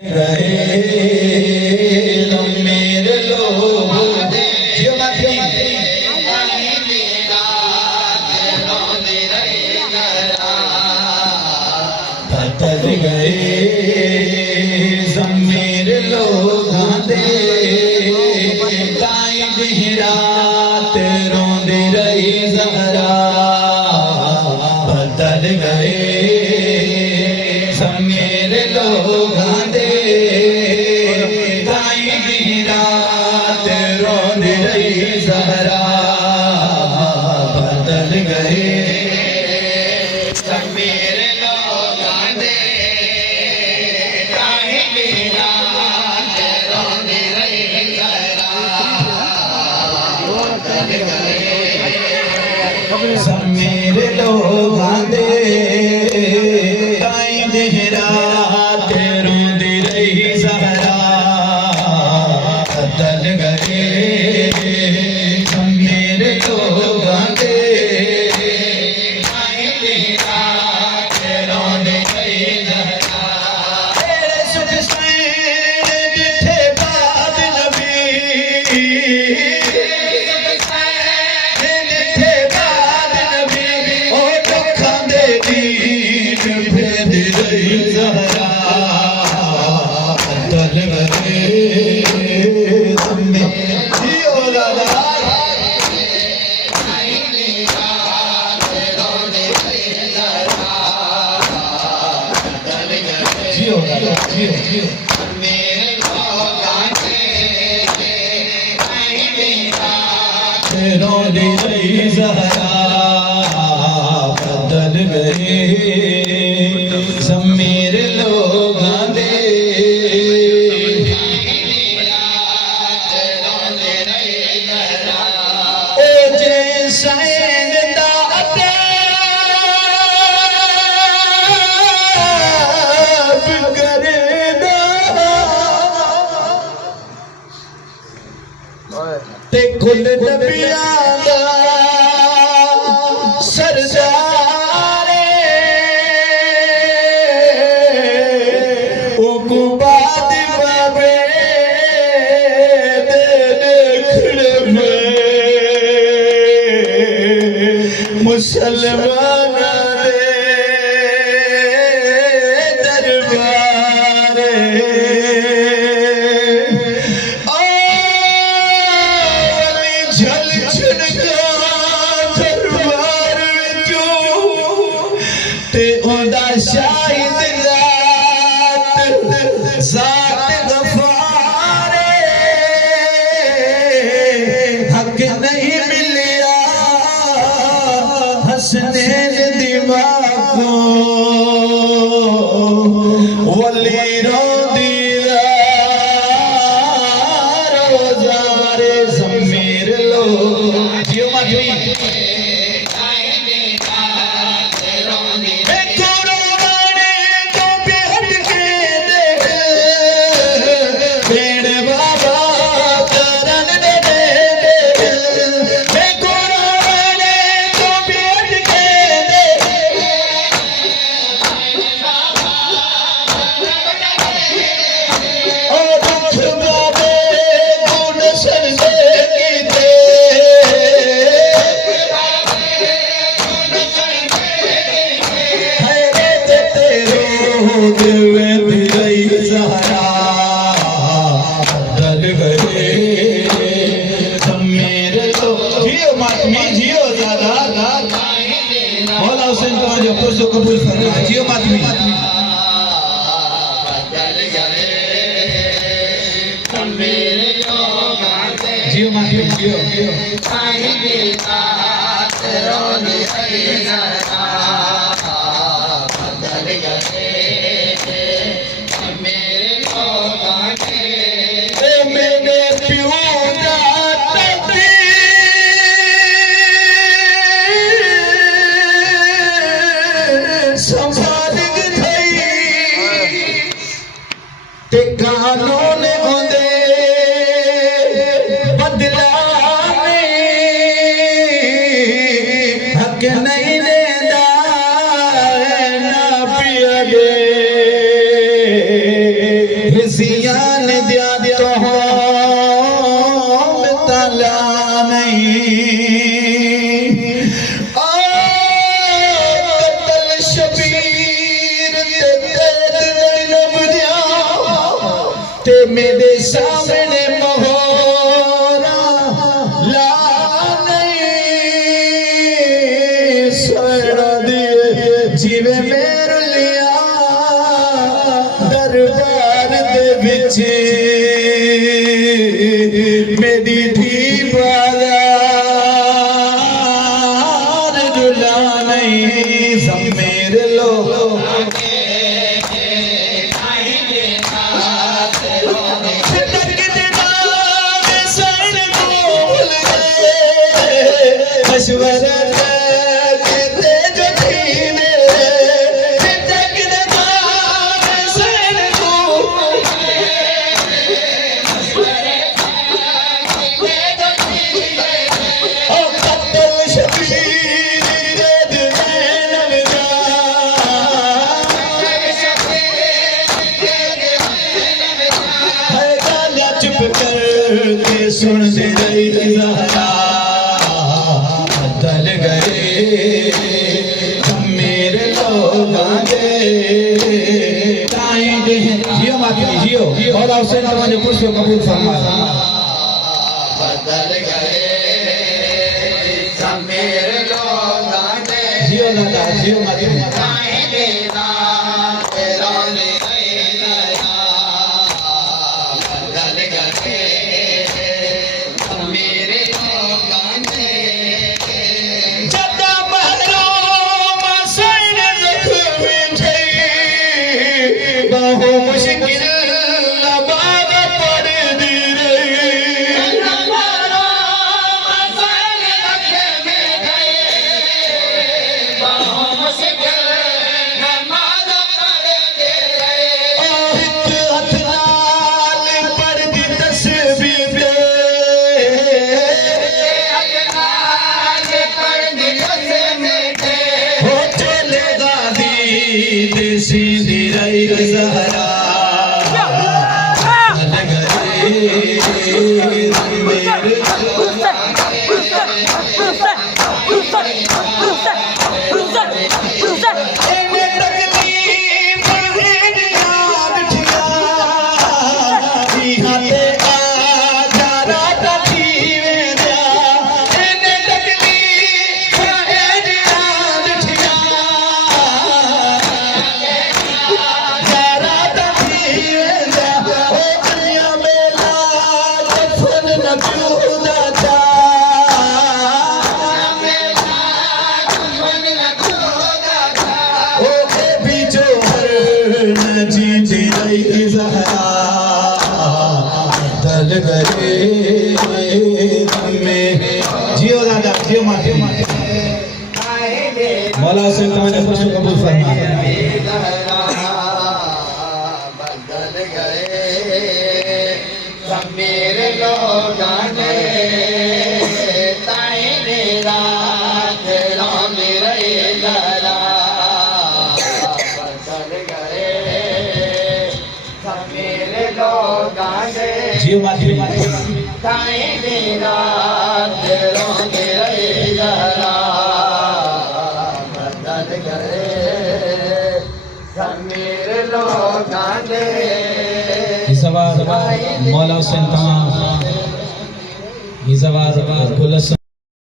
मेरे लोग बदल गए मेरे लोग ताई दी रात रोंदी रही ज़हरा बदल गए मेरे लोग ताई दी रात रोंदी रही ज़हरा बदल गए मेरे लोग ताई दी रात रोंदी रही ज़हरा बदल गए मेरे लोग ताई दी रात रोंदी रही ज़हरा बदल गए मेरे लोग ताई दी रात रोंदी रही ज़हरा तेरे सुख सैन जिथे बाद नबी रोंदी रही ज़हरा बदल गए मेरे लोग ते खुद नबियां दा सरदारे उको बाद बाबे दे खड़े में मुसलमान शाहिद ज़ात गफ़ारे हक नहीं मिलिया हसनैन दिमाग को वली रोंदी रोज़ारे ज़मीर लो जियो माधवी कबूल फरमा जियो मातमी जियो मातमी जियो जियो कानून होंदे बदला हक नहीं लेंदा ना पिया दे हिसियान दिया तो हो तला नहीं कतल शबीर ते मेरे सामने मोहरा ला नहीं सोना दिए जीवे मेरे लिया दरबार दे विच मेरी धी बाजार रुला नहीं ज़मीर लो मशवरा करते जो थीने चुप करके सुन दे रही ज़हरा बदल गए मेरे लोग जियो माती जियो और आपसे नवाज़े पुष्प कबूल फरमाया बदल गए मेरे लोग जियो दादा जियो माती मुश्किल लबाग पड़ दी सीधी रही ज़हरा जियो दादा जियो माते मौला हुसैन तमन्ना खुश कबूल फरमाए बदल गए मेरे लोग ताए मेरा मेरे गला बदल गए मेरे लोग जियो माते ताए मेरा मेरे गला बदल गए मेरे लोग मौला हुसैन तमाम